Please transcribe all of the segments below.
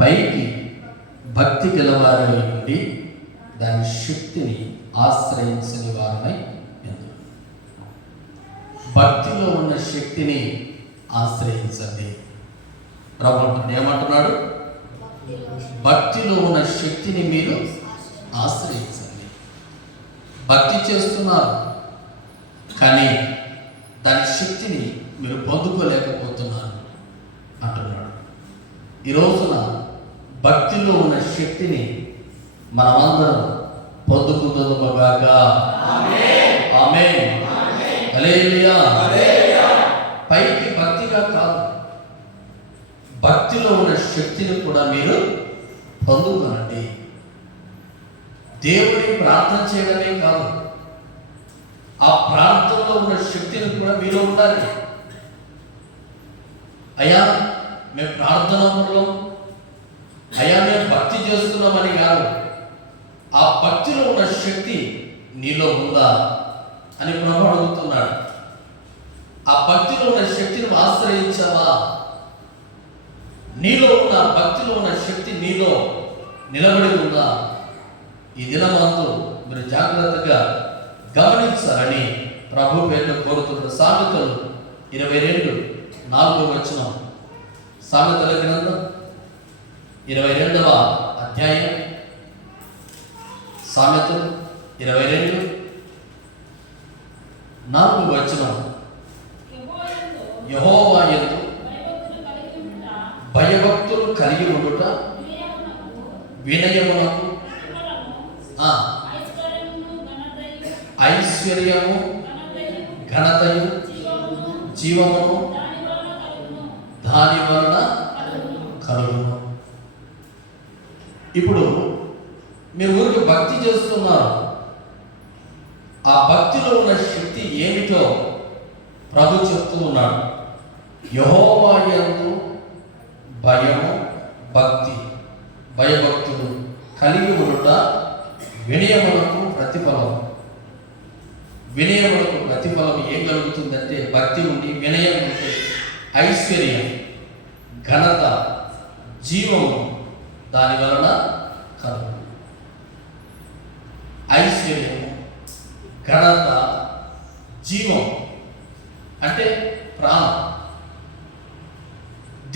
పైకి భక్తి గలవారై ఉండి దాని శక్తిని ఆశ్రయించని వారమై ఎందుకు. భక్తిలో ఉన్న శక్తిని ఆశ్రయించండి. ప్రభుత్వం ఏమంటున్నాడు? భక్తిలో ఉన్న శక్తిని మీరు ఆశ్రయించండి. భక్తి చేస్తున్నారు కానీ దాని శక్తిని మీరు పొందుకోలేకపోతున్నారు అంటున్నాడు. ఈ రోజున భక్తిలో ఉన్న శక్తిని మనమందరం పొందుకుందాముగాక. ఆమేన్. హల్లెలూయా. పైకి భక్తిగా కాదు, భక్తిలో ఉన్న శక్తిని కూడా మీరు పొందుకోనండి. దేవుడిని ప్రార్థన చేయడమే కాదు, ఆ ప్రార్థనలో ఉన్న శక్తిని కూడా మీలో ఉండాలి. అయ్యా మేము ప్రార్థనలో, అయ్యా మేము భక్తి చేస్తున్నామని కాదు, ఆ భక్తిలో ఉన్న శక్తి నీలో ఉందా అని ప్రభు అడుగుతున్నాడు. ఆ భక్తిలో ఉన్న శక్తిని ఆశ్రయించావా? నీలో ఉన్న భక్తిలో ఉన్న శక్తి నీలో నిలబడి ఉందా? ఈ దినమందు మీరు జాగ్రత్తగా గమనించాలని ప్రభు పేరును కోరుతున్న సామెతలు 22:4 సామెతల గ్రంథం 22వ అధ్యాయం, సామెతలు 22:4 యెహోవా యందు భయభక్తులు కలిగి ఉండుట వినయమునకు ఐశ్వర్యము ఘనతయు జీవమును దాని వలన కలుగును. ఇప్పుడు మీరు ఊరికి భక్తి చేస్తున్నారు, ఆ భక్తిలో ఉన్న శక్తి ఏమిటో ప్రభు చెప్తూ ఉన్నాడు. యెహోవా యందు భయము భక్తి భయభక్తులు కలిగి ఉండుట వినయమునకు ప్రతిఫలం. వినయమునకు ప్రతిఫలం ఏం కలుగుతుందంటే, భక్తి ఉండి వినయం ఉంటే ఐశ్వర్యం ఘనత జీవము దాని వలన కలుగు. ఐశ్వర్యము ఘనత జీవం అంటే ప్రాణం.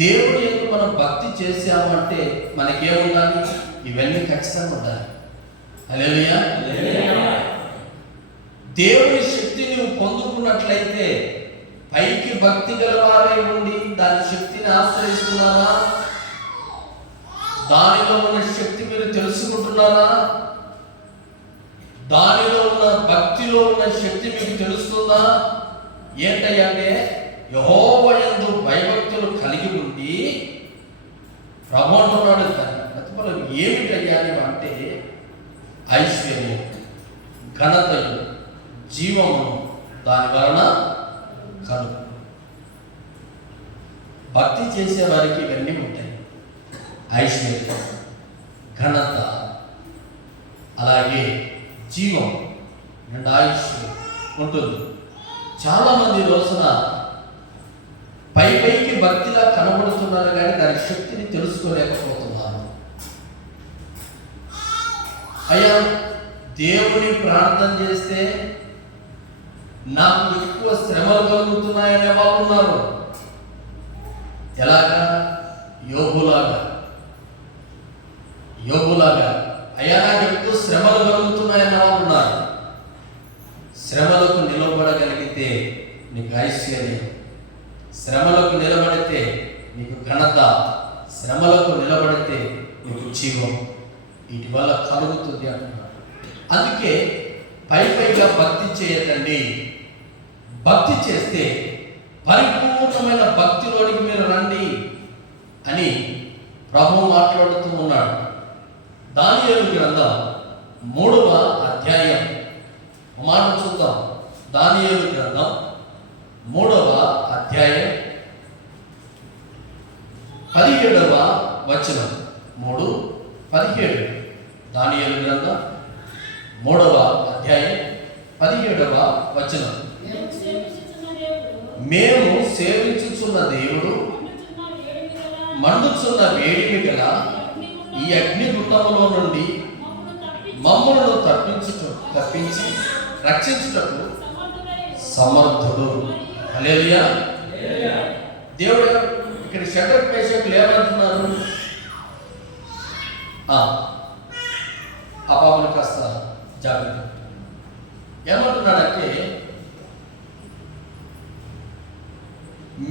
దేవుడి యందు మనం భక్తి చేసామంటే మనకేముండాలి? ఇవన్నీ ఖచ్చితంగా ఉండాలి. హల్లెలూయా. దేవుని శక్తి నువ్వు పొందుకున్నట్లయితే పైకి భక్తి గలవారై ఉండి దాని శక్తిని ఆశ్రయిస్తున్నారా? దానిలో ఉన్న శక్తి మీరు తెలుసుకుంటున్నారా? దానిలో ఉన్న భక్తిలో ఉన్న శక్తి మీకు తెలుస్తుందా? ఏంటంటే యెహోవా యందు భయభక్తులు కలిగి ఉండి ప్రభు అంటున్నాడు, దాని ప్రతిఫలం ఏమిటయ్యాలి అంటే ఐశ్వర్యం ఘనతయు జీవము దాని వలన కలుగు. భక్తి చేసే వారికి ఇవన్నీ ఉంటాయి. ఐశ్వర్యం ఘనత అలాగే జీవం రెండు ఆయుష్ ఉంటుంది. చాలామంది రోజున పైకి భక్తిగా కనబడుతున్నారు కానీ దాని శక్తిని తెలుసుకోలేకపోతున్నారు. అయ్యా దేవుని ప్రార్థన చేస్తే నాకు ఎక్కువ శ్రమలు కలుగుతున్నాయనే వాళ్ళు ఉన్నారు. ఎలాగా? యోబులాగా అయ్యా నాకు ఎక్కువ శ్రమలు కలుగుతున్నాయన్న వాళ్ళు ఉన్నారు. శ్రమలకు నిలబడగలిగితే నీకు ఐశ్వర్యం, శ్రమలకు నిలబడితే నీకు ఘనత, శ్రమలకు నిలబడితే నీకు జీవం వీటి వల్ల కలుగుతుంది అంటున్నాడు. అందుకే పైగా భక్తి చేయదండి. భక్తి చేస్తే పరిపూర్ణమైన భక్తిలోనికి మీరు రండి అని ప్రభు మాట్లాడుతూ ఉన్నాడు. దానియేలు గ్రంథం 3వ అధ్యాయం మాట చూద్దాం. దానియేలు గ్రంథం 3వ అధ్యాయం 17వ వచనం. 3:17 దానియేలు గ్రంథం 3వ అధ్యాయం 17వ వచనం. మేము సేవించుచున్న దేవుడు మండుచున్న వేడిమి గల ఈ అగ్నిగుండములో నుండి మమ్ములను తప్పించి రక్షించుటకు సమర్థుడు. హల్లెలూయా. దేవుడు ఇక్కడ షడ్రక్ మేషకులు ఏమంటున్నారు? ఆ పాపను కాస్త జాగ్రత్త. ఏమంటున్నాడంటే,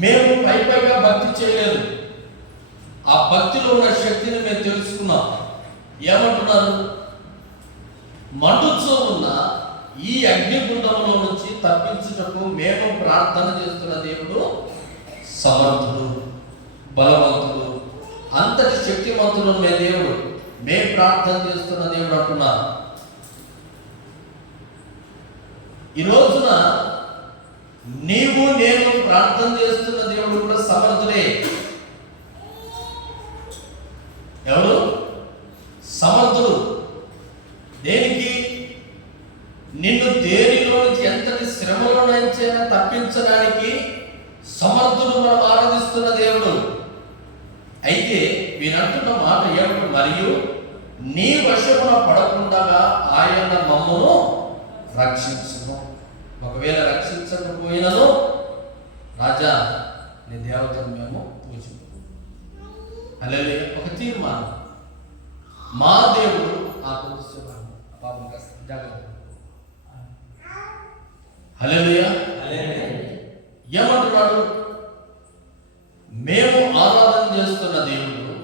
మేము పైగా భక్తి చేయలేదు, ఆ భక్తిలో ఉన్న శక్తిని మేము తెలుసుకున్నాం. ఏమంటున్నారు? మండుచూ ఉన్న ఈ అగ్నిగుండంలో నుంచి తప్పించుటకు మేము ప్రార్థన చేస్తున్న దేవుడు సమర్థుడు, బలవంతుడు, అంతటి శక్తివంతుడు మే దేవుడు, మేము ప్రార్థన చేస్తున్న దేవుడు అంటున్నారు. ఈ రోజున నీవు నేను ప్రార్థన చేస్తున్న దేవుడు కూడా సమర్థుడే. ఎవరు సమర్థుడు? దేనికి? నిన్ను దేనిలో నుంచి ఎంతటి శ్రమలో నుంచైనా తప్పించడానికి సమర్థుడు మనం ఆరాధిస్తున్న దేవుడు. అయితే వీరంటున్న మాట ఏమిటి? మరియు నీ వశమున పడకుండా ఆయన మమ్మను రక్షించును. ఒకవేళ రక్షించకపోయినను రాజా నీ దేవతను మేము పూజించు. అలాగే ఒక తీర్మానం, మా దేవుడు పాపం జాగ్రత్త. హల్లెలూయా. ఏమంటున్నాడు? మేము ఆరాధన చేస్తున్న దేవుడు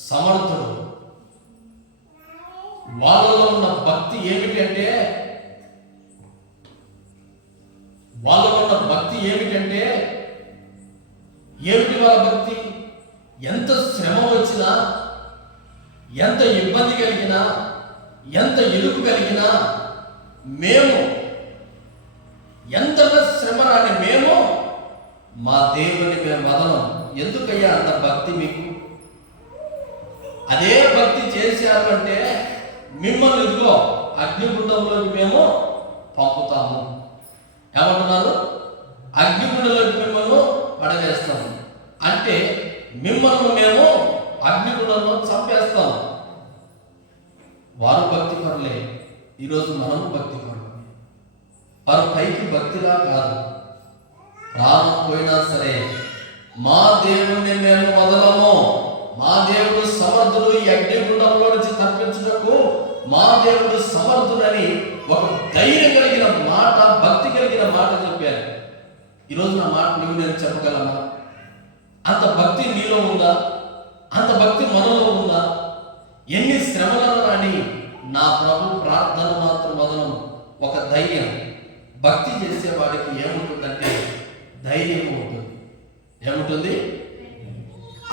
సమర్థుడు. వాళ్ళలో ఉన్న భక్తి ఏమిటంటే ఏమిటి వాళ్ళ భక్తి? ఎంత శ్రమ వచ్చినా, ఎంత ఇబ్బంది కలిగినా, ఎంత ఇరుకు కలిగినా, మేము ఎంతగా శ్రమ రాని మేము మా దేవుని మేము వదలం. ఎందుకయ్యా అంత భక్తి మీకు? అదే భక్తి చేశారు అంటే మిమ్మల్ని ఇదిగో అగ్నిగుండంలోకి మేము పంపుతాము. ఏమంటున్నారు? అగ్నిగుండంలోకి మిమ్మల్ని పడవేస్తాము అంటే మిమ్మల్ని మేము అగ్నిగుండంలో చంపేస్తాము. వారు భక్తి పరులే, ఈరోజు మనము భక్తి పరులు. వారు పైకి భక్తిలా కాదు, ప్రాణం పోయినా సరే మా దేవుణ్ణి మేము వదలము, మా దేవుడు సమర్థుడు, ఈ అగ్నిగుండంలో నుంచి తప్పించుటకు మా దేవుడు సమర్థుడని ఒక ధైర్యం కలిగిన మాట, భక్తి కలిగిన మాట చెప్పారు. ఈరోజు నా మాట నువ్వు నేను చెప్పగలమా? అంత భక్తి నీలో ఉందా? అంత భక్తి మనలో ఉందా? ఎన్ని శ్రమలను రాని నా ప్రభు ప్రార్థన మాత్రం వదలను. ఒక ధైర్యం. భక్తి చేసేవాడికి ఏముంటుందంటే ధైర్యం ఉంటుంది. ఏముంటుంది?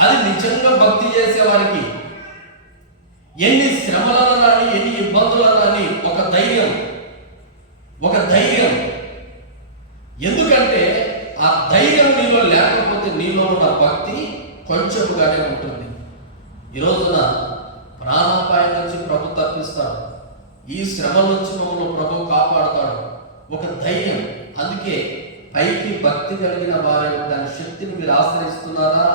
అది నిజంగా భక్తి చేసేవారికి ఎన్ని శ్రమలను రాని, ఎన్ని ఇబ్బందులను రాని ఒక ధైర్యం. ఎందుకంటే ఆ ధైర్యం నీలో లేకపోతే నీలో ఉన్న భక్తి కొంచెంగానే ఉంటుంది. ఈ రోజున ప్రాణాపాయం నుంచి ప్రభు తప్పిస్తాడు, ఈ శ్రమ నుంచి మమ్మల్ని ప్రభు కాపాడుతాడు. ఒక ధైర్యం. అందుకే పైకి భక్తి కలిగిన వారి దాని శక్తిని మీరు ఆశ్రయిస్తున్నారా?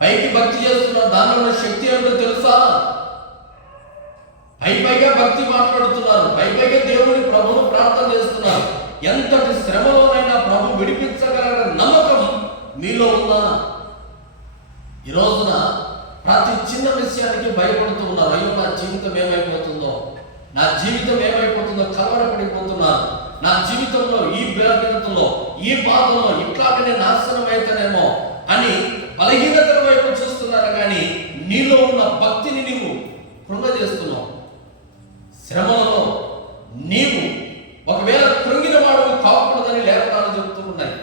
పైకి భక్తి చేస్తున్నారు, దానిలో ఉన్న శక్తి ఏమిటో తెలుసా? పైగా భక్తి మాట్లాడుతున్నారు, పైగా దేవుని ప్రభువును ప్రార్థన చేస్తున్నారు. ఎంతటి శ్రమలోనైనా ప్రభు విడిపించగలగ నమ్మకం మీలో ఉందా? ఈ రోజున ప్రతి చిన్న విషయానికి భయపడుతూ ఉన్నారు. అయ్యో నా జీవితం ఏమైపోతుందో, నా జీవితం ఏమైపోతుందో కలవరపడిపోతున్నారు. నా జీవితంలో ఈ బలహీనతలో, ఈ బాధలో ఇట్లాగనే నాశనం అయితేనేమో అని బలహీనతల వైపు చూస్తున్నారు. కానీ నీలో ఉన్న భక్తిని నీవు కృంగజేస్తున్నావు. శ్రమలలో నీవు ఒకవేళ కృంగిన వాడు కాకూడదని లేఖనాలు చెబుతూ ఉన్నాయి.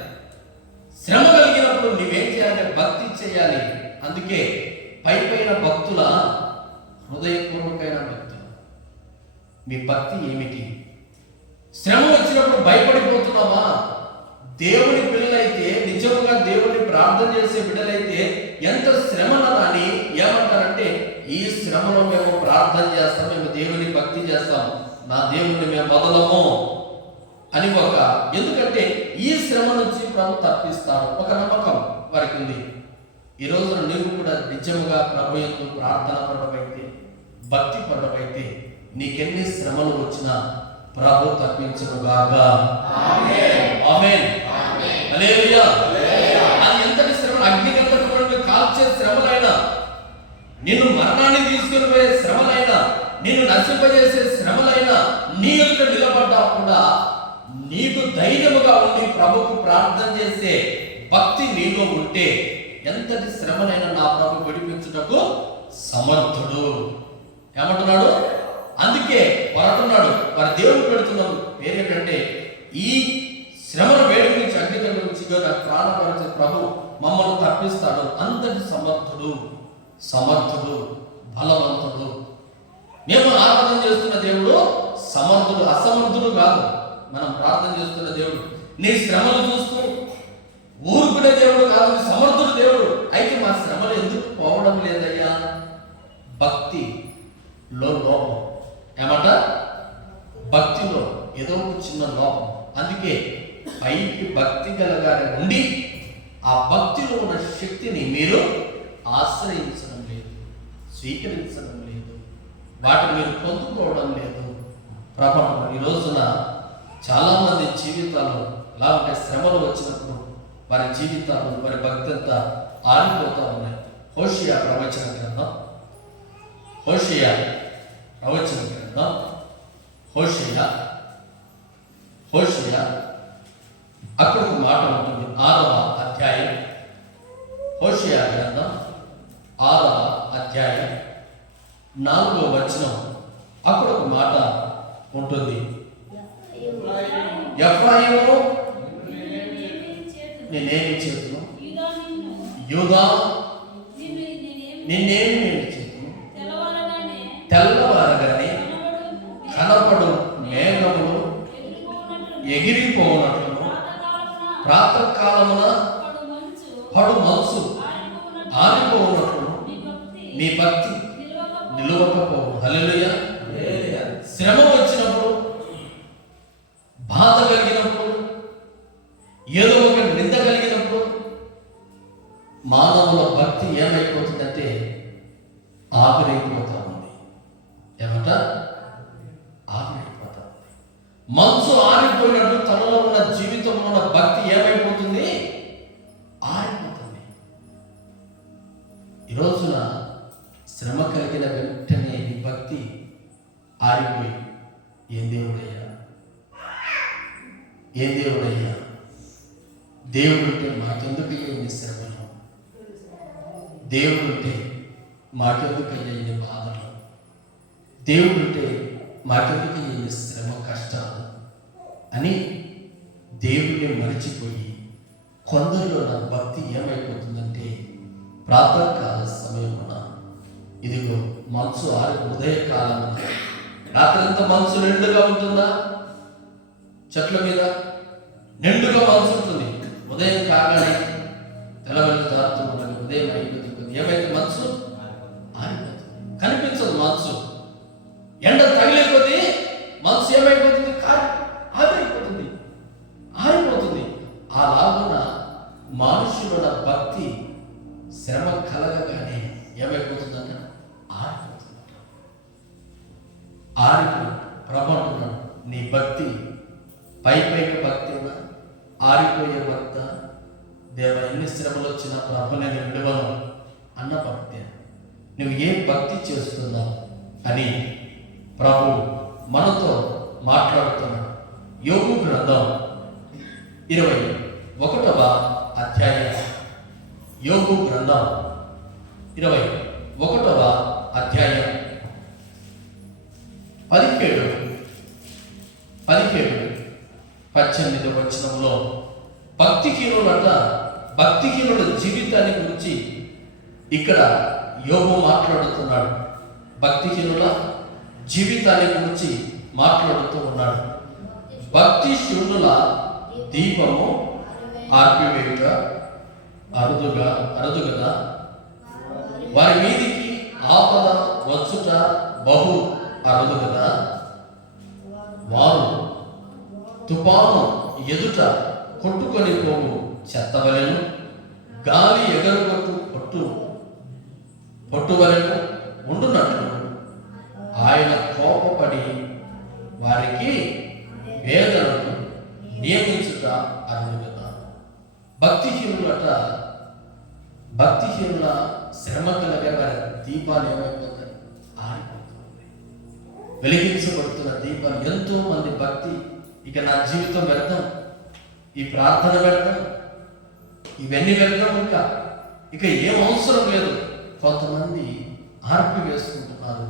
శ్రమ కలిగినప్పుడు నీవేం చేయాలి? భక్తి చేయాలి. అందుకే పైన భక్తుల హృదయపూర్వకమైన భక్తులు. మీ భక్తి ఏమిటి? శ్రమ వచ్చినప్పుడు భయపడిపోతున్నావా? దేవుని పిల్లలైతే, నిజంగా దేవుని ప్రార్థన చేసే బిడ్డలైతే ఎంత శ్రమను అని ఏమంటారంటే, ఈ శ్రమలో మేము ప్రార్థన చేస్తాం, మేము దేవుని భక్తి చేస్తాం, నా దేవుణ్ణి మేము వదలము అని ఎందుకంటే ఈ శ్రమ నుంచి ప్రభు తప్పిస్తాడు ఒక నమ్మకం వారికి ఉంది. ఈ రోజున నీవు కూడా నిజముగా ప్రభు యందు ప్రార్థన పరుడవైతే, భక్తి పరుడవైతే, నీకెన్ని శ్రమలు వచ్చినా ప్రభు తప్పించునుగాక. ఆమేన్. హల్లెలూయా. అది ఎంతటి శ్రమలు, అగ్నిగంధకములను కాల్చే శ్రమలైనా, నిన్ను మరణాన్ని తీసుకుని పోయే శ్రమలైనా, నిన్ను నశింపజేసే శ్రమలైనా, నీ యొక్క నిలబడ్డా కూడా నీకు ధైర్యముగా ఉండి ప్రభుకు ప్రార్థన చేసే భక్తి నీలో ఉంటే ఎంతటి శ్రమనైనా నా ప్రభు విడిపించుటకు సమర్థుడు. ఏమంటున్నాడు? అందుకే వారంటున్నాడు, వారి దేవుడు పెడుతున్నారు పేరేంటంటే, ఈ శ్రమను వేడి నుంచి అగ్నిగంధ నుంచి ప్రాణపరిచే ప్రభు మమ్మల్ని తప్పిస్తాడు. అంతటి సమర్థుడు, బలవంతుడు. మేము ఆరాధన చేస్తున్న దేవుడు సమర్థుడు, అసమర్థుడు కాదు. మనం ప్రార్థన చేస్తున్న దేవుడు నీ శ్రమలు చూస్తూ ఊరుకునే దేవుడు కాదు, సమర్థుడు దేవుడు. అయితే మా శ్రమలు ఎందుకు పోవడం లేదయ్యా? భక్తిలో లోపం. ఏమంట? భక్తిలో ఏదో ఒక చిన్న లోపం. అందుకే పైకి భక్తి గలగానే ఉండి ఆ భక్తిలో ఉన్న శక్తిని మీరు ఆశ్రయించడం లేదు, స్వీకరించడం లేదు, వాటిని మీరు పొందుకోవడం లేదు. ప్రభావం ఈ రోజున చాలా మంది జీవితాల్లో ఎలా ఉంటే, శ్రమలు వచ్చినప్పుడు వారి జీవితాలు, వారి భక్తి అంతా ఆరిపోతూ ఉన్నాయి. హోషేయ ప్రవచన గ్రంథం, హోషేయ అక్కడ ఒక మాట ఉంటుంది. 6వ అధ్యాయం, హోషేయ గ్రంథం 6వ అధ్యాయం 4వ వచనం. అక్కడ ఒక మాట ఉంటుంది. ఎఫ్రాయిము నేనేమి చేతును, యూదా నిన్నేమి నేను చేతును. తెల్లవారగానే కనపడు మేఘములు ఎగిరిపోనట్లును, ప్రాతకాలమున పడు మంచు ఆరిపోనట్లును నీ భక్తి నిలవకపోవు. హల్లెలూయా. శ్రమ వచ్చినప్పుడు, బాధ కలిగినప్పుడు, ఏదో ఒక నింద కలిగినప్పుడు మానవుల భక్తి ఏమైపోతుందంటే ఆవిరైపోతా ఉంది. ఏమంట? ఆవిరైపోతా ఉంది. మనసు ఆరిపోయినట్టు తనలో ఉన్న జీవితంలో ఉన్న భక్తి ఏమైపోతుంది? ఆరిపోతుంది. ఈ రోజున శ్రమ కలిగిన వెంటనే నీ భక్తి ఆరిపోయి, ఏం దేవుడయ్యా, ఏం దేవుడయ్యా, దేవుడుంటే మాకెందుకు ఇన్ని శ్రమలు, దేవుడుంటే మాకెందుకు ఇన్ని బాధలు, దేవుడుంటే మాకెందుకు ఇన్ని శ్రమ కష్టాలు అని దేవుడిని మరిచిపోయి కొందరిలో నా భక్తి ఏమైపోతుందంటే, ప్రాతకాల సమయమున ఇదిగో మనసు ఉదయకాలమున, రాత్రంతా మనసు నిండుగా ఉంటుందా? చెట్ల మీద నిండుగా మనసు ఉంటుంది. ఉదయం కాగానే తెల్లవెల్లి దారుతూ ఉంటుంది. ఉదయం అయిపోతుంది, ఏమైతే మనసు ఆరిపోతుంది, కనిపించదు మనసు. ఎండ తగిలిపోతే మనసు ఏమైపోతుంది? ఆరిపోతుంది. అలాగున మనుషుల భక్తి శ్రమ కలగగానే ఏమైపోతుందంట? ఆరిపోతుంది. ప్రభావం నీ భక్తి పైకి భక్తి ఉన్నా ఆరిపోయే భక్త. దేవ, ఎన్ని శ్రమలు వచ్చినా ప్రభు నేను విడువను అన్న భక్తి. నువ్వు ఏం భక్తి చేస్తున్నావు అని ప్రభు మనతో మాట్లాడుతున్నాడు. యోబు గ్రంథం 21వ అధ్యాయం, యోబు గ్రంథం 21వ అధ్యాయం 17-18 వచనంలో భక్తిహీనుల జీవితాన్ని గురించి ఇక్కడ యోబు మాట్లాడుతున్నాడు. భక్తిహీనుల జీవితాన్ని గురించి మాట్లాడుతూ ఉన్నాడు. భక్తి శూన్యుల దీపము ఆర్పివేయుట అరుదు కదా, వారి మీదికి ఆపద వచ్చుట బహు అరుదు కదా. వారు తుఫాను ఎదుట కొట్టుకొని పోవు చెత్తవలెను, గాలి ఎగరగొట్టు పొట్టు వరకు ఉండునట్లు ఆయన కోపపడి వారికి వేదనను నియమించుట అరుదు కదా. భక్తిహీనుల శ్రమ కలగా వారి దీపాలు ఏమైపోతాయి? ఆరిపోతుంది. వెలిగించబడుతున్న దీపాలు. ఎంతో మంది భక్తి, ఇక నా జీవితం వ్యర్థం, ఈ ప్రార్థన వ్యర్థం, ఇవన్నీ వ్యర్థం, ఇక ఏం అవసరం లేదు. కొంతమంది ఆర్పి వేసుకుంటున్నారు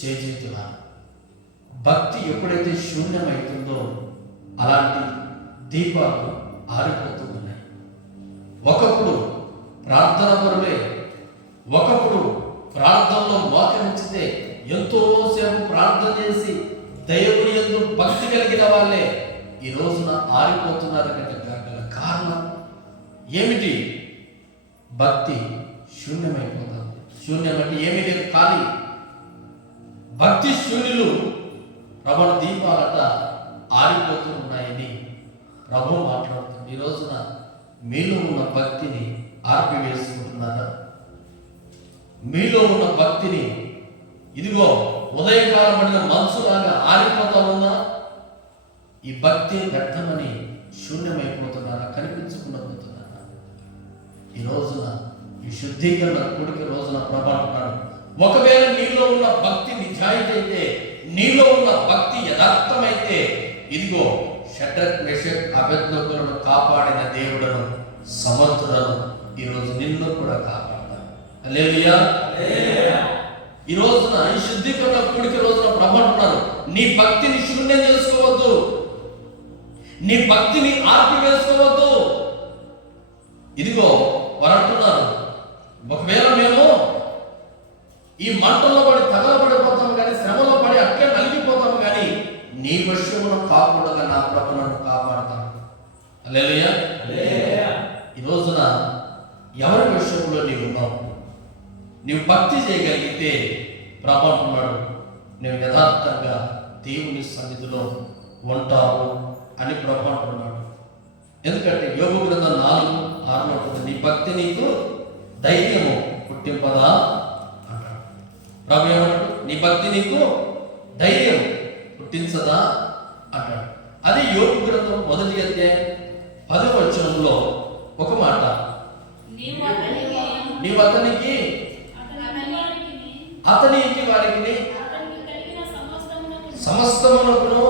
చేతుల. భక్తి ఎప్పుడైతే శూన్యమవుతుందో అలాంటి దీపాలు ఆరిపోతూ ఉన్నాయి. ఒకప్పుడు ప్రార్థన పరులే, ఒకప్పుడు ప్రార్థనలో మోకరించితే ఎంతో సేపు ప్రార్థన చేసి దేవుని యందు భక్తి కలిగిన వాళ్ళే ఈ రోజున ఆరిపోతున్నారు. గల కారణం ఏమిటి? భక్తి శూన్యమైపోతుంది. శూన్యం అంటే ఏమీ లేదు, ఖాళీ. భక్తి శూన్యులు ప్రభుని దీపాలట ఆరిపోతూ ఉన్నాయని ప్రభు మాట్లాడుతుంది. ఈ రోజున మీలో ఉన్న భక్తిని ఆర్పివేసుకుంటున్నారా? మీలో ఉన్న భక్తిని ఇదిగో ఉదయకాలం పడిన మనసులాగా ఆరిపోతా ఉందా? ఈ భక్తి వ్యర్థమని శూన్యమైపోతున్నారా? కనిపించకుండా పోతున్నారా? ఈ రోజున ఈ శుద్ధీకరణ కూడిక రోజున ప్రభు అంటున్నాడు, ఒకవేళ నీలో ఉన్న భక్తి నిజాయితీ అయితే, నీలో ఉన్న భక్తి యథార్థమైతే, ఇదిగో షడ్రక్ మెషక్ అబేద్నెగోలను కాపాడిన దేవుడను సమర్థుడను ఈరోజు నిన్ను కూడా కాపాడతాడు. హల్లెలూయా. ఈ రోజున ఈ శుద్ధీకరణ కూడిక రోజున ప్రభు అంటున్నారు, నీ భక్తిని శూన్యం చేసుకోవద్దు, నీ భక్తిని ఆర్పివేసుకోవద్దు. ఇదిగో వారు అంటున్నారు, ఒకవేళ మేము ఈ మంటల్లో పడి తగలబడిపోతాము కానీ, శ్రమలో పడి అట్లే నలిగిపోతాము కానీ, నీ విషయంలో కాకుండా నా ప్రభు నన్ను కాపాడతాను. హల్లెలూయా. ఈ రోజున ఎవరి విషయంలో నీవు ఉన్నావు? నీవు భక్తి చేయగలిగితే ప్రభు అంటున్నాడు, నువ్వు యథార్థంగా దేవుని సన్నిధిలో ఉంటావు అని ప్రభు అంటున్నాడు. ఎందుకంటే యోబు గ్రంథం 4:6 నీ భక్తి నీకు ధైర్యము పుట్టింపదా అంటాడు. ప్రభు ఏమంటాడు? నీ భక్తి నీకు ధైర్యం పుట్టించదా అంటాడు. అది యోబు గ్రంథం 1వ అధ్యాయం 10వ వచనంలో ఒక మాట, నీవు అతనికి అతని ఇంటి వారికి సమస్తమునకును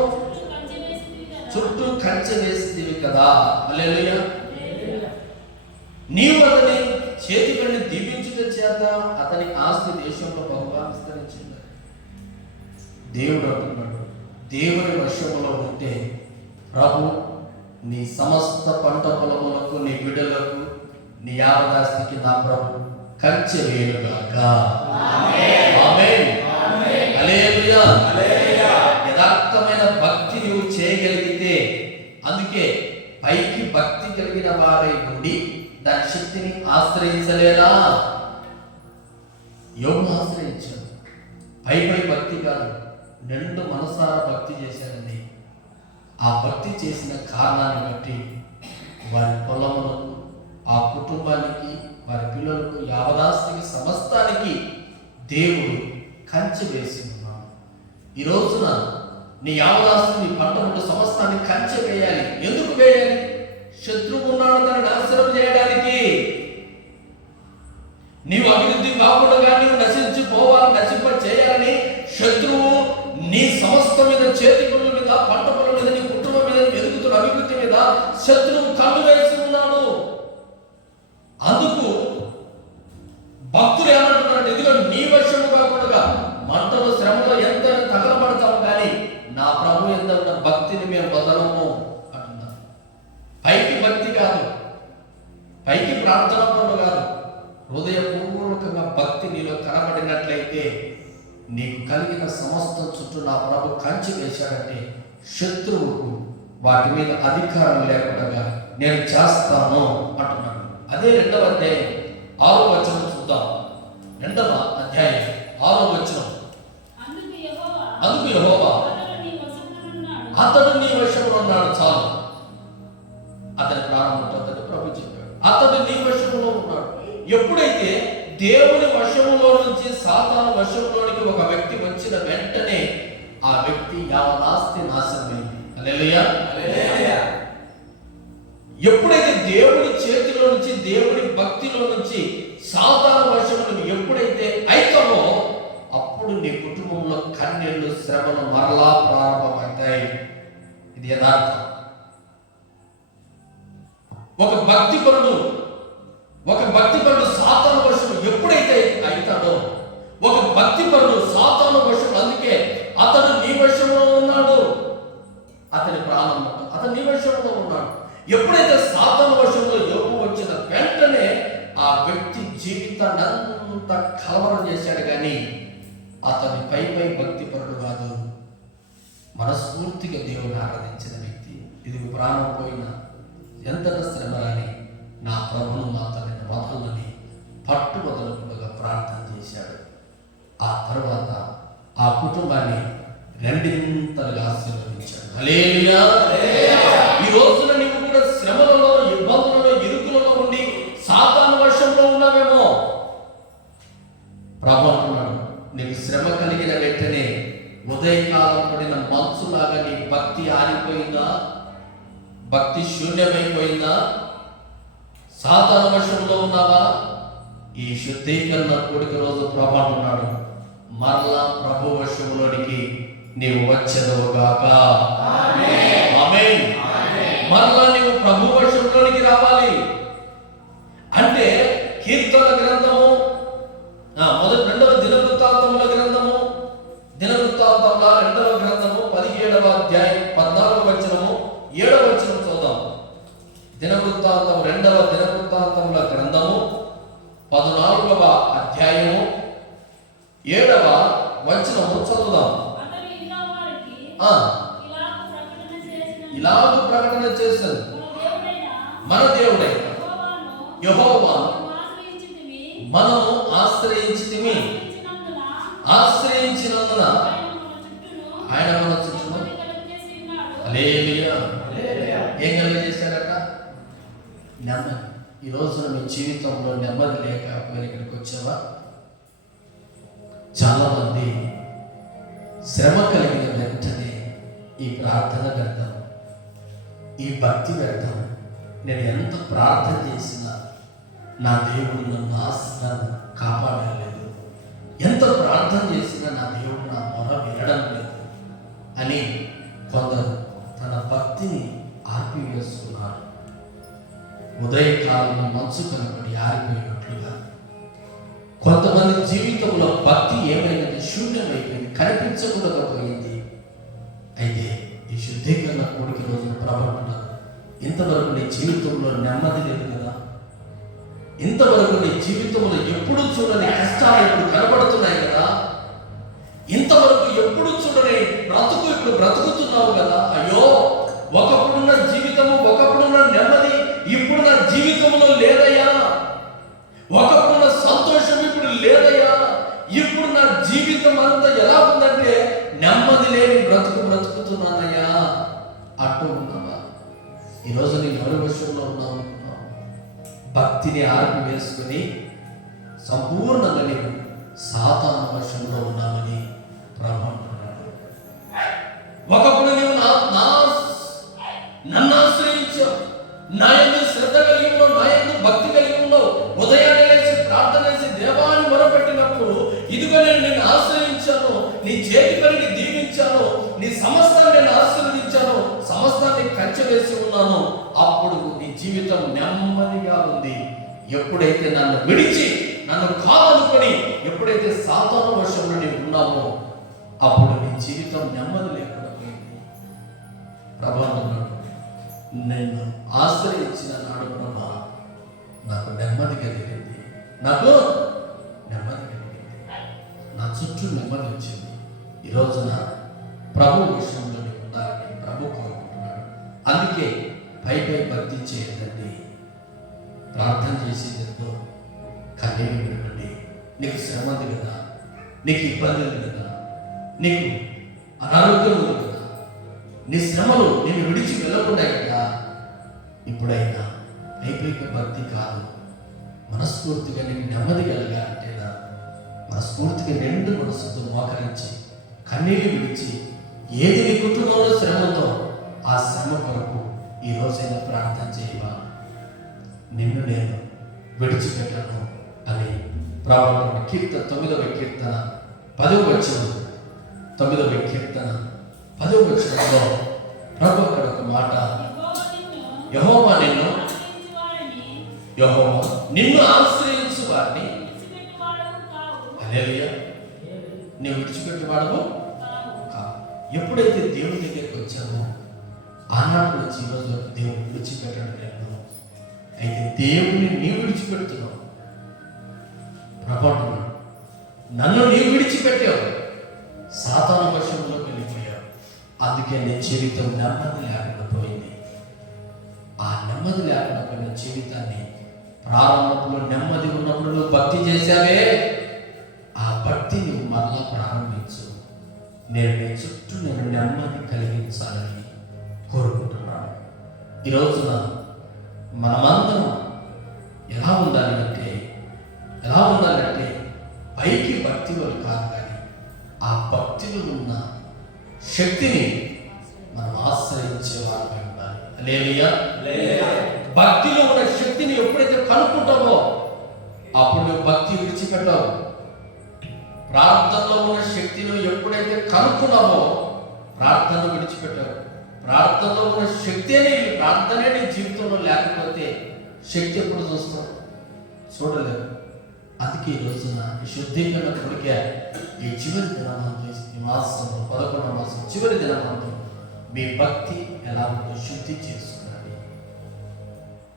చుట్టూ కంచె వేసితివి కదా. హల్లెలూయా. నీవు అతని చేతి పని దీపించుట చేత అతని ఆస్తి దేశంలో బహుగా విస్తరించింది. దేవుడు అంటున్నాడు, దేవుని వశములో ఉంటే ప్రభు నీ సమస్త పంట పొలములకు, నీ బిడ్డలకు, నీ యావదాస్తికి నా ప్రభు కంచె వేయుగాక. ఆమేన్. హల్లెలూయా. యథార్థమైన భక్తి నీవు చేయగలిగితే, అందుకే పైకి భక్తి కలిగిన వారై ఉండి దాని శక్తిని ఆశ్రయించలేదా? యోబు ఆశ్రయించాడు. పై భక్తి కాదు, నిండు మనసారా భక్తి చేశాడండి. ఆ భక్తి చేసిన కారణాన్ని బట్టి వారి పొలములకు, ఆ కుటుంబానికి, వారి పిల్లలకు, యావదాస్తికి, సమస్తానికి దేవుడు కంచె వేసి ఉన్నాడు. ఈ రోజున నీ యావదాస్తి, నీ పంట ముందు సమస్తాన్ని కంచె వేయాలి. ఎందుకు వేయాలి? శత్రువు ఉన్నాడు దాన్ని నాశనం చేయడానికి. నీవు అభివృద్ధి కాకుండా నీవు నశించిపోవాలి, నశింప చేయాలని శత్రువు నీ సమస్త మీద, చేతి పనుల మీద, పంట పనుల మీద, నీ కుటుంబం మీద, ఎదుగుతున్న అభివృద్ధి మీద శత్రువు కళ్ళు వేసి ఉన్నాడు. అందుకు భక్తులు ఏమంటున్నాడు? ఇదిగో నీ వశము కాకుండా మంటలు, శ్రమలో ఎంత తగలబడతాము కానీ నా ప్రభు ఎంత ఉన్న భక్తిని మేము వదలము అంటున్నారు. పైకి భక్తి కాదు, పైకి ప్రార్థన పనులు కాదు, హృదయపూర్వకంగా భక్తి నీలో కనబడినట్లయితే నీకు కలిగిన సమస్తం చుట్టూ నా ప్రభు కంచె వేశాడంటే శత్రువుకు వాటి మీద అధికారం లేకుండా నేను చేస్తాను అంటున్నాడు. అదే 2వ అధ్యాయం 6వ వచనం చూద్దాం. 2వ అధ్యాయం 6వ వచనం, అందుకు యెహోవా అతడు నీ వశంలో ఉన్నాడు. చాలు, అతని ప్రారంభం అతడు ప్రభు చెప్పాడు, అతడు నీ వశంలో ఉన్నాడు. ఎప్పుడైతే దేవుని వశములో నుంచి సాతాను వశంలోనికి ఒక వ్యక్తి వచ్చిన వెంటనే ఆ వ్యక్తి యావనాస్తి నాశనమైంది. హల్లెలూయా. ఎప్పుడైతే దేవుని చేతిలో నుంచి, దేవుని భక్తిలో నుంచి సాతాను వశములు ఎప్పుడైతే అయితామో అప్పుడు నీ కుటుంబంలో కన్నీళ్లు, శ్రమలు మరలా ప్రారంభమవుతాయి. ఇది యథార్థం. ఒక భక్తిపరుడు సాతాను వశం ఎప్పుడైతే అవుతాడో, ఒక భక్తిపరుడు సాతాను వశం, అందుకే అతడు నీ వశంలో ఉన్నాడు, అతని ప్రాణం అతను నీ వశంలో ఉన్నాడు. ఎప్పుడైతే సాతాను వశంలో యోబు వచ్చిన వెంటనే ఆ వ్యక్తి జీవితాన్ని అంతా కలవరం చేశాడు, కానీ అతని పై భక్తిపరుడు కాదు, మనస్ఫూర్తిగా దేవుని ఆరాధించిన వ్యక్తి. ఇది ప్రాణం పోయిన ఎంత శ్రమలని నా ప్రభును మాత్రమే వదలని పట్టుబదలకుండా ప్రార్థన చేశాడు. ఆ తర్వాత ఆ కుటుంబాన్ని రెండింతలుగా ఆశీర్వదించాడు. హల్లెలూయా. ఈ రోజున నీవు కూడా శ్రమలలో, ఇబ్బందులలో, ఇరుకులలో ఉండి సాతాను వశంలో ఉన్నావేమో. ప్రభు అంటున్నాడు, నీకు శ్రమ కలిగిన వెంటనే ఉదయకాలం పడిన మంచులాగా నీ భక్తి ఆరిపోయిందా? భక్తి శూన్యమైపోయిందా? సాతాను వశంలో ఉన్నావా? ఈ శుద్ధీకరణ కూడిక రోజు ప్రభు అంటున్నాడు, మరలా ప్రభు వశంలోనికి నీవు వచ్చేదవుగాక. ఆమేన్. మరలా నీవు ప్రభు వశంలోనికి రావాలి అంటే కీర్తనల గ్రంథము రెండవ దినవృత్తాంతముల గ్రంథము, దినవృత్తాంతముల రెండవ గ్రంథము 17వ అధ్యాయం 14వ వచనము 7వ వచనం చదువుదాం. దినవృత్తాంతం రెండవ దినవృత్తాంతముల గ్రంథము 14వ అధ్యాయము 7వ వచనము చదువుదాం. ఇలాగు ప్రకటన చేశాను, మన దేవుడైన యెహోవాను మనము ఆశ్రయించితిమి. ఆశ్రయించినందున ఆయన మన చుట్టూ హల్లెలూయా. ఏం కలిగజేశాడట? నెమ్మది. ఈ రోజున మీ జీవితంలో నెమ్మది లేకపోయినా ఇక్కడికి వచ్చావా? చాలా మంది శ్రమ కలిగిన వెంటనే ఈ ప్రార్థన వ్యర్థం, ఈ భక్తి వ్యర్థం. నేను ఎంత ప్రార్థన చేసినా నా దేవుడు నన్ను కాపాడలేదు, ఎంత ప్రార్థన చేసినా నా దేవుడు నా మొర వినడం లేదు అని కొందరు తన భక్తిని ఆపివేసుకున్నారు. ఉదయకాలంలో మంచు కనబడి ఆరిపోయినట్లుగా కొంతమంది జీవితంలో భక్తి ఏమైనది? శూన్యమైపోయింది, కనిపించకుండా పోయింది. అయితే ఈ శుద్ధీకరణ కూడిక రోజున ప్రభావం, ఇంతవరకు నీ జీవితంలో నెమ్మది లేదు కదా, ఇంతవరకు నీ జీవితంలో ఎప్పుడు చూడని కష్టాలు ఇప్పుడు కనబడుతున్నాయి కదా, ఇంతవరకు ఎప్పుడు చూడని బ్రతుకు ఇప్పుడు బ్రతుకుతున్నావు కదా. అయ్యో, ఒకప్పుడున్న జీవితము, ఒకప్పుడున్న నెమ్మది ఇప్పుడు నా జీవితంలో లేదయ్యా, ఒకప్పుడున్న సంతోషం ఇప్పుడు లేదయ్యా, ఇప్పుడు నా జీవితం అంతా ఎలా ఉందంటే నెమ్మది లేని బ్రతుకుతున్నానయ్యా అంటూ ఉన్నావా? ఈరోజు నేను ఎవరి వశంలో ఉన్నావు అనుకున్నావు? భక్తిని ఆర్పి వేసుకుని సంపూర్ణంగా నేను సాతాను వశంలో ఉన్నామని ప్రభు అంటున్నాడు. ఒకప్పుడు నీవు నన్ను ఆశ్రయించావు, నా యందు శ్రద్ధ కలిగి ఉన్నావు, నా యందు భక్తి కలిగి ఉన్నావు. ఉదయాన్నే లేచి ప్రార్థన చేసి దేవాన్ని మొరపెట్టినప్పుడు ఇదిగో నేను నిన్ను ఆశ్రయించాను, నీ చేతి పనికి దీవించాను, నీ సమస్తాన్ని నేను ఆశీర్వదించాను, సమస్తాన్ని కంచె వేసి ఉన్నాను. అప్పుడు నీ జీవితం నెమ్మదిగా ఉంది. ఎప్పుడైతే నన్ను విడిచి, నన్ను కాదనుకొని ఎప్పుడైతే సాతాను వశంలో నీవు ఉన్నామో అప్పుడు నీ జీవితం నెమ్మది లేకుండా పోయింది. ప్రభు అన్నాడు, నేను ఆశ్రయించిన నాడు ప్రభా నాకు నెమ్మది కలిగింది, నాకు నెమ్మది కలిగింది, నా చుట్టూ నెమ్మది వచ్చింది. ఈ రోజున ప్రభు విషయంలో నీవు ఉండాలని ప్రభు కోరుకుంటున్నాడు. అందుకే పై భక్తి చేయదండి, ప్రార్థన చేసేదంతో కన్నీళ్ళు విడవండి. నీకు శ్రమ ఉంది కదా, నీకు ఇబ్బంది ఉంది కదా, నీకు అనారోగ్యం ఉంది కదా, నీ శ్రమలు నేను విడిచి వెళ్ళకుండా కదా, ఇప్పుడైనా పైపైకి భక్తి కాదు, మనస్ఫూర్తిగా నీకు నెమ్మది కలగాలంటేనా మనస్ఫూర్తిగా నిండు మనసుతో మోకరించి కన్నీళ్ళు విడిచి ఏది నీ కుటుంబంలో శ్రమ ఉందో ఆ శ్రమ కొరకు ఈ రోజైనా ప్రార్థన చేయవా? నిన్ను నేను విడిచిపెట్టను అని ప్రవక్త కీర్తన 9వ కీర్తన 10వ వచనం 9వ కీర్తన 10వ వచనంలో ప్రభు అక్కడ ఒక మాట, యెహోవా నిన్ను ఆశ్రయించు వారిని హల్లెలూయా నీవు విడిచిపెట్టేవాడవు కావు. ఎప్పుడైతే దేవుని దగ్గరికి వచ్చామో ఆనాటి నుంచి ఈరోజు వరకు దేవుడు విడిచిపెట్టడం లేదు. అయితే దేవుడిని నీవు విడిచిపెడుతున్నావు. ప్రభు నన్ను నీవు విడిచిపెట్టావు, సాతాను వశంలోకి వెళ్ళిపోయావు. అందుకే నీ జీవితం నెమ్మది లేకుండా పోయింది. ఆ నెమ్మది లేకుండా పోయిన జీవితాన్ని ప్రారంభంలో నెమ్మది ఉన్నప్పుడు నువ్వు భక్తి చేశావే, ఆ భక్తిని మరలా ప్రారంభించు. నేను నీ చుట్టూ నేను నెమ్మది కలిగించాలని కోరుకుంటున్నాను. ఈ రోజున మనమందరం ఎలా ఉండాలంటే పైకి భక్తి వాళ్ళు కాదు, కానీ ఆ భక్తిలో ఉన్న శక్తిని మనం ఆశ్రయించే వారిపై ఉండాలి. హల్లెలూయా. భక్తిలో ఉన్న శక్తిని ఎప్పుడైతే కనుక్కుంటావో అప్పుడు నువ్వు భక్తి విడిచిపెట్టావు. ప్రార్థనలో ఉన్న శక్తిని ఎప్పుడైతే కనుక్కున్నావో ప్రార్థన విడిచిపెట్టావు. ప్రార్థనలో ఉన్న శక్తి అనేది ప్రార్థనే నీ జీవితంలో లేకపోతే శక్తి ఎప్పుడు చూస్తావు? చూడలేవు. అందుకే ఈ రోజున శుద్ధీకరణ కొరికే ఈ చివరి దినమందు ఈ మాసంలో 11వ మాసం చివరి దినమందు మీ భక్తి ఎలా ఉందో శుద్ధి చేసుకున్నాడు.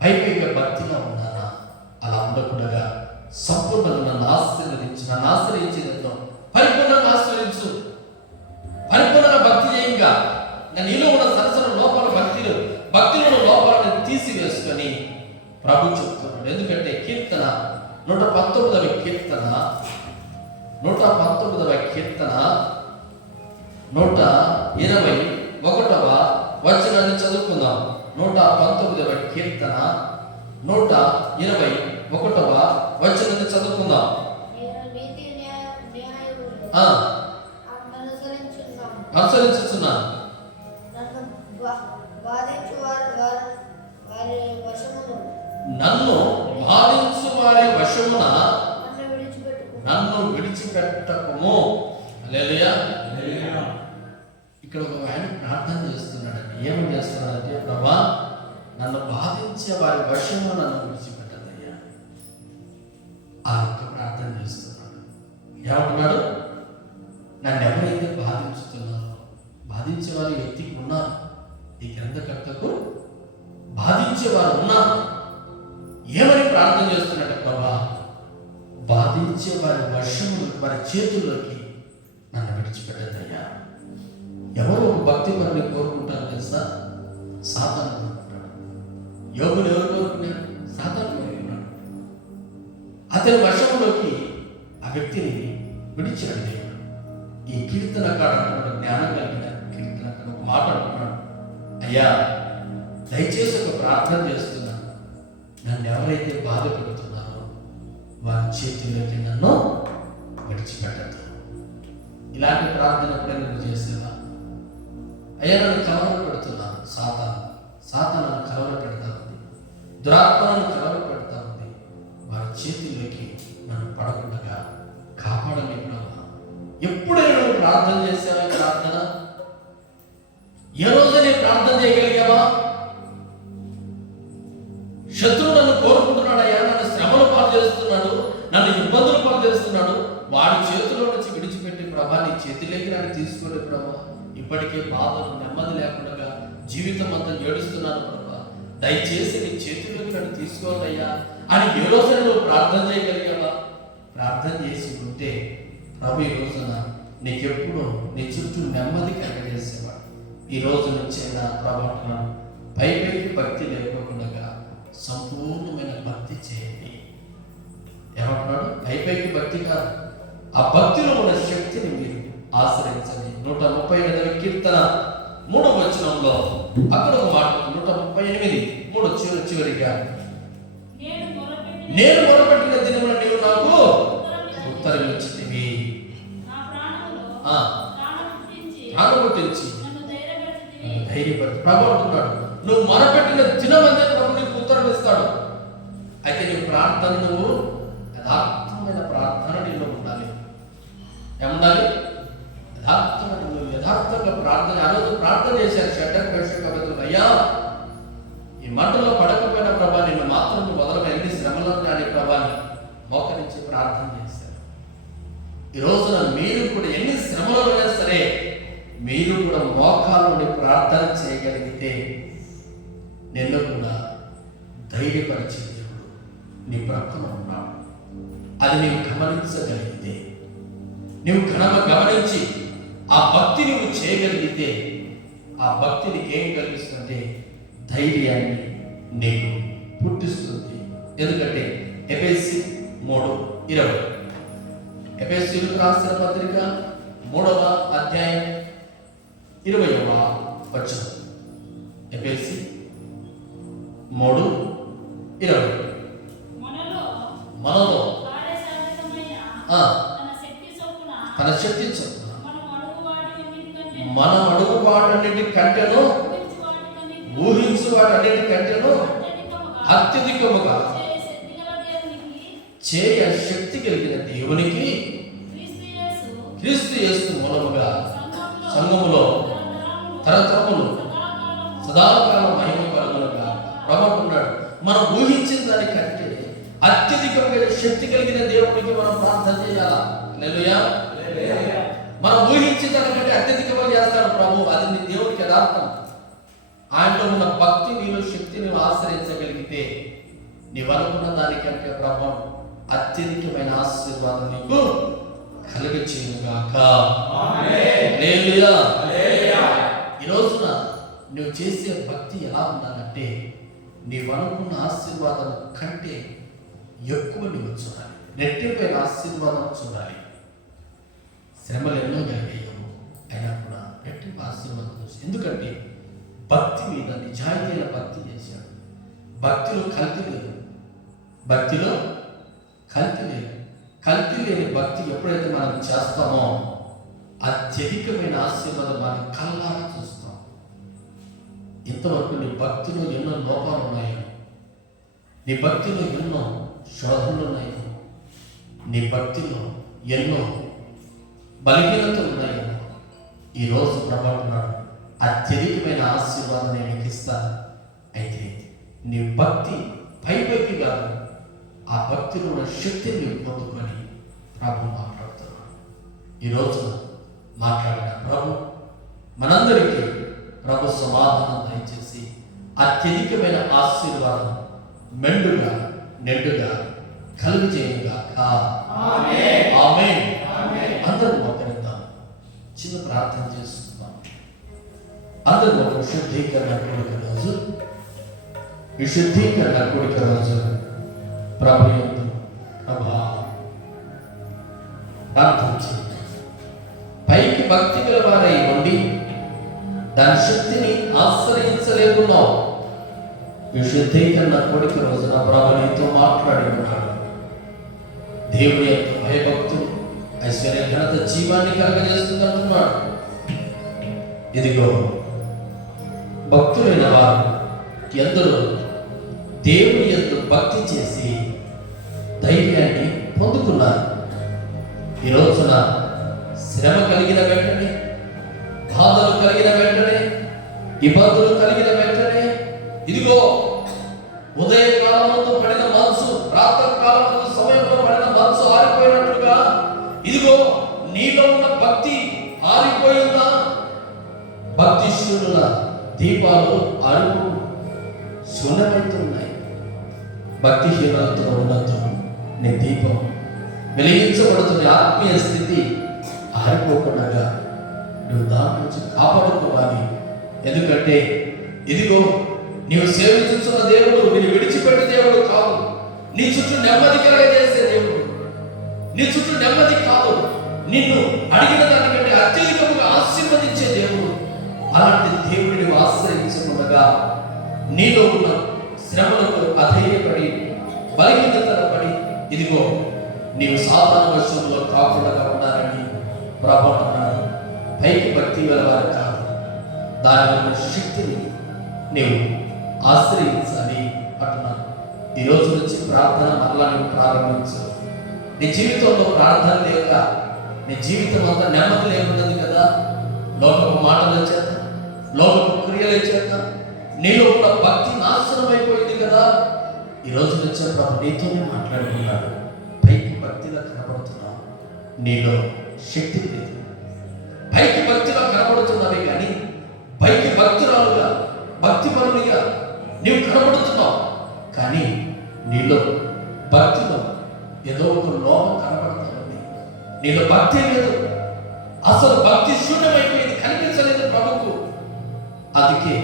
పైపైగా భక్తిగా ఉన్నానా? అలా ఉండకుండా సంపూర్ణంగా నన్ను ఆశ్రయించేదంతో పరిపూర్ణంగా ఆశ్రయించు. పరిపూర్ణంగా భక్తి చేయంగా నీలో ఉన్న సరసన లోపాల భక్తిలో లోపాలను తీసివేసుకొని ప్రభు చెప్తున్నాడు. ఎందుకంటే కీర్తన 119వ కీర్తన 121వ వచనాన్ని చదువుకుందాం. 119వ కీర్తన 121వ వచనాన్ని చదువుకుందాం. అనుసరించుచున్నాను. నన్ను బాధించు వారి వశమున నన్ను విడిచిపెట్టకుము. హల్లెలూయా. ఇక్కడ ఒక ఆయన ప్రార్థన చేస్తున్నాడండి. ఏమని చేస్తున్నాడంటే, ప్రభా నన్ను బాధించే వారి వశము నన్ను విడిచిపెట్టదయ్యా. ఆ యొక్క ప్రార్థన చేస్తున్నాడు. ఏమంటున్నాడు? నన్ను ఎవరైతే బాధించుతున్నారో, బాధించేవారు వ్యక్తికి ఉన్నారు. ఈ గ్రంథకర్తకు బాధించేవారు ఉన్నారు. ఏమని ప్రార్థన చేస్తున్నట్టు? ప్రభా బాధించే వారి వశము వారి చేతుల్లోకి నన్ను విడిచిపెట్టదయ్యా. ఎవరు భక్తి పనిని కోరుకుంటారు తెలుసా? సాతాను కోరుకుంటాడు. యోగులు ఎవరు కోరుకున్నాడు? సాతాను కోరుకున్నాడు. అతని వశంలోకి ఆ వ్యక్తిని విడిచాడు దేవుడు. ఈ కీర్తనకారుడు జ్ఞానం కలిగిన కీర్తనకారుడు ఒక మాట అంటున్నాడు, అయ్యా దయచేసి ఒక ప్రార్థన చేస్తున్నాను, నన్ను ఎవరైతే బాధ పెడుతున్నారో వారి చేతుల్లోకి నన్ను విడిచిపెట్టదు. ఇలాంటి ప్రార్థన ఎప్పుడైనా నువ్వు చేసేవా? అయ్యా నన్ను కలవర పెడుతున్నాను, సాతాను నన్ను కలవర పెడతా ఉంది, దురాత్మ నన్ను కలవర పెడతా ఉంది, వారి చేతుల్లోకి నన్ను పడకుండా కాపాడని ప్రభు. ఎప్పుడైనా నువ్వు ప్రార్థన చేసావా? ప్రార్థన ఏ రోజు నేను ప్రార్థన చేయగలిగావా? శత్రువు నన్ను కోరుకుంటున్నాడయ్యా, నన్ను శ్రమలు పాలు చేస్తున్నాడు, నన్ను ఇబ్బందులు పాలు చేస్తున్నాడు, వాడి చేతిలో నుంచి విడిచిపెట్టి ప్రభా నీ చేతిలోకి నన్ను తీసుకోండి ప్రభా, ఇప్పటికే బాధలు నెమ్మది లేకుండా జీవితం అంతా ఏడుస్తున్నాను ప్రభా, దయచేసి నీ చేతిలోకి నన్ను తీసుకోండి అయ్యా అని ఏ రోజున నువ్వు ప్రార్థన చేయగలిగావా? ప్రార్థన చేసి ఉంటే ప్రభు ఈ రోజున నీకెప్పుడు నీ చుట్టూ నెమ్మది కలగజేసేవాడు. ఈ రోజు నుంచి నా ప్రభావం పైపైకి భక్తి లేకోకుండా సంపూర్ణమైన భక్తి చేయండి. ఏమంటున్నాడు? పైపైకి భక్తి కాదు, ఆ భక్తిలో ఉన్న శక్తిని మీరు ఆశ్రయించండి. 138వ కీర్తన 3వ వచనంలో అక్కడ ఒక మాట, 138:3 చివరిగా నేను మొరపెట్టిన దినమున నీవు నాకు ఉత్తరం ఇచ్చితివి. ప్రాణం పుట్టించి ధైర్యపడి ప్రభు అంటున్నాడు, నువ్వు మొరపెట్టిన దినమందే ప్రభు నీకు ఉత్తరం ఇస్తాడు. అయితే నీ ప్రార్థన నువ్వు యథార్థమైన ప్రార్థన నీలో ఉండాలి. ఏముండాలి? యథార్థమైన, నువ్వు యథార్థంగా ప్రార్థన. ఆ రోజు ప్రార్థన చేశారు షడ్డర్ పేషక అబద్ధులు, అయ్యా ఈ మంటలో పడకపోయిన ప్రభా నిన్ను మాత్రం మొదలు ఎన్ని శ్రమలో కానీ ప్రభాని మోకరించి ప్రార్థన చేశారు. ఈ రోజున మీరు కూడా ఎన్ని శ్రమలోనే సరే మీరు కూడా మోకాళ్ళని ప్రార్థన చేయగలిగితే నిన్ను కూడా ధైర్యపరిచే దేవుడు నీ ప్రక్కన ఉన్నాడు. అది నీవు గమనించగలిగితే, నువ్వు గమనించి ఆ భక్తి నువ్వు చేయగలిగితే, ఆ భక్తిని ఏం కలిగిస్తుందంటే ధైర్యాన్ని నీకు పుట్టిస్తుంది. ఎందుకంటే ఎఫెసీ 3:20, ఎఫెసీయులకు రాసిన పత్రిక 3వ అధ్యాయం 20వ వచనం. ఎఫెసీ 3:20 మనలో తన శక్తి చొప్పున మనం అడుగు వాటన్నిటి కంటేను ఊహించు వాటన్నిటి కంటేను అత్యధికముగా చేయ శక్తి కలిగిన దేవునికి క్రీస్తు యేసు మూలముగా సంఘములో తరతరములు సదాకాలం మహిమ కలుగునుగా. ప్రభువున్నాడు, మనం ఊహించిన దానికంటే అత్యధికంగా శక్తి కలిగిన దేవునికి మనం ప్రార్థన చేయాలా? హల్లెలూయా. మనం ఊహించిన దానికంటే అత్యధికంగా చేస్తాడు ప్రభు. అది నీ దేవునికి యథార్థం. ఆయనలో ఉన్న భక్తి నీలో శక్తిని ఆశ్రయించగలిగితే నీవు అనుకున్న దానికంటే ప్రభు అత్యధికమైన ఆశీర్వాదం నీకు కలిగచేయుగాక. హల్లెలూయా. ఈ రోజున నువ్వు చేసే భక్తి ఎలా ఉండాలంటే నీవు అనుకున్న ఆశీర్వాదం కంటే ఎక్కువ నువ్వు చూడాలి, రెట్టింపైన ఆశీర్వాదం చూడాలి. శ్రమలు ఎన్నో కలిగాము, అయినా కూడా రెట్టింపు ఆశీర్వాదం చూసి. ఎందుకంటే భక్తి మీద నిజాయితీల భక్తి చేశాడు. భక్తిలో కల్తీ లేదు, భక్తిలో కల్తీ లేదు. కల్తీ లేని భక్తి ఎప్పుడైతే మనం చేస్తామో అత్యధికమైన ఆశీర్వాదం మనం కళ్ళారా చూస్తాం. ఇంతవరకు నీ భక్తిలో ఎన్నో లోపాలు ఉన్నాయో, నీ భక్తిలో ఎన్నో శోధనలు ఉన్నాయో, నీ భక్తిలో ఎన్నో బలహీనతలు ఉన్నాయో, ఈరోజు ప్రభావం అత్యధికమైన ఆశీర్వాదం నేను నీకు ఇస్తాను. అయితే నీ భక్తి పైకి కాదు, ఆ భక్తిలో ఉన్న శక్తిని నీవు పొందుకొని ప్రభు మాట్లాడుతున్నాడు. ఈరోజు మాట్లాడిన ప్రభు మనందరికీ ప్రభు సమాధానం దయచేసి అత్యధికమైన ఆశీర్వాదం మెండుగా నిండుగా కలుగు చేయగాక. ఆమేన్. అందరూ మోకరిద్దాం, చిన్న ప్రార్థన చేస్తున్నాం. అందరూ ఒక విశుద్ధీకరణ కూడిక రోజు, విశుద్ధీకరణ కూడిక రోజు ప్రభు యందు ప్రార్థించి పైకి భక్తి గల వారై ఉండి దాని శక్తిని ఆశ్రయించలేకున్నావు. విశుద్ధీకరణ కూడిక రోజున ప్రభు నీతో మాట్లాడి ఉన్నాడు. దేవుని యొక్క భయభక్తులు ఐశ్వర్య ఘనత జీవాన్ని కలగజేస్తుంది అంటున్నాడు. ఇదిగో భక్తులైన వారు ఎందరో దేవుని యందు భక్తి చేసి ధైర్యాన్ని పొందుకున్నారు. ఈ రోజున శ్రమ కలిగిన వెంటనే, బాధలు కలిగిన వెంటనే, ఇబ్బందులు కలిగిన వెంటనే ఇదిగో ఉదయకాలమందు పడిన మనసు, ప్రాతకాలమందు సమయంలో పడిన మనసు ఆరిపోయినట్లుగా ఇదిగో నీలో ఉన్న భక్తి ఆరిపోయిందా? భక్తి శూన్యుల దీపాలు అడుగు శూన్యమవుతున్నాయి. భక్తిహీనతతో ఉన్నందు నీ దీపం వెలిగించబడుతున్న ఆత్మీయ స్థితి ఆరిపోకుండా నువ్వు దాని నుంచి కాపాడుకోవాలి. ఎందుకంటే ఇదిగో నీవు సేవించుతున్న దేవుడు నిన్ను విడిచిపెట్టే దేవుడు కాదు. నీ చుట్టూ నెమ్మది కలగజేసే దేవుడు. నీ చుట్టూ నెమ్మది కాదు, నిన్ను అడిగిన దానికంటే అత్యధికంగా ఆశీర్వదించే దేవుడు. అలాంటి దేవుడిని ఆశ్రయించకుండా నీలో ఉన్న శ్రమలకు అధైర్యపడి బలహీనతలకు ఇదిగో నీవు సాధారణ వర్షంలో కాకుండా ఉన్నారని ప్రభు అన్నాడు. పైకి భక్తి గలవారు కాదు, దాని ఉన్న శక్తిని నీవు ఆశ్రయించాలి అంటున్నాను. ఈ రోజు నుంచి ప్రార్థన మరలా నువ్వు ప్రారంభించు. నీ జీవితంలో ప్రార్థన లేక నీ జీవితం అంతా నెమ్మది లేకున్నది కదా. లోకపు మాటల చేత, లోకపు క్రియల చేత నీలో కూడా భక్తి నాశనం అయిపోయింది కదా. ఈ రోజు నుంచి ప్రభు నీతోనే మాట్లాడుతున్నాడు. పైకి భక్తిగా కనబడుతున్నావు, నీలో శక్తి లేదు. పైకి భక్తిగా కనబడుతున్నవి కానీ పైకి భక్తురాలుగా, భక్తిపరునిగా నీవు కనబడుతున్నావు, కానీ నీలో భక్తిలో ఏదో ఒక లోపం కనబడుతుంది. నీలో భక్తి లేదు, అసలు భక్తి శూన్యమైపోయింది, కనిపించలేదు ప్రభుకు. అందుకే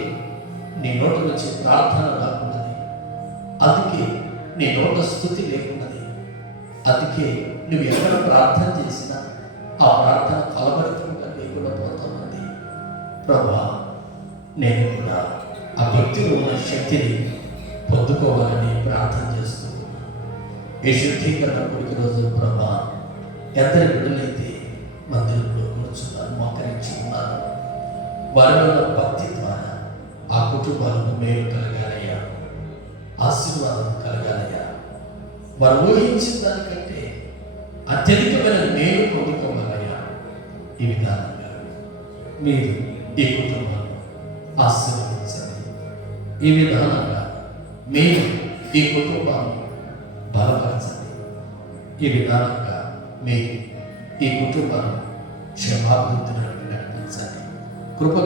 నీ నోటి నుంచి ప్రార్థన రాకున్నది, అందుకే నీ నోట స్థుతి లేకున్నది, అందుకే నువ్వు ఎక్కడ ప్రార్థన చేసినా ఆ ప్రార్థన కలబడుతుంటే లేకుండా పోతున్నది. ప్రభా, నేను కూడా ఆ భక్తిలో ఉన్న శక్తిని పొందుకోవాలని ప్రార్థన చేస్తూ ఈ శుద్ధీకరణ కొడుకు రోజు ప్రభా, ఎందరి బిడ్డలైతే మందిరంలో కూర్చున్నారు, మోకరించి ఉన్నారు, వారి వల్ల భక్తి ద్వారా ఆ కుటుంబాలకు మేలు కలగాలయ్యా, ఆశీర్వాదం కలగాలయ్యా. వారు ఊహించిన దానికంటే అత్యధికమైన మేలు పొందుకోవాలయ్యా. ఈ విధానంగా మీరు ఈ కుటుంబాన్ని ఆశీర్వదించండి. ఈ విధానంగా మీరు ఈ కుటుంబాన్ని బలపరచండి. ఈ విధానంగా మీరు ఈ కుటుంబాన్ని క్షమాభివృద్ధిని నడిపించండి. కృప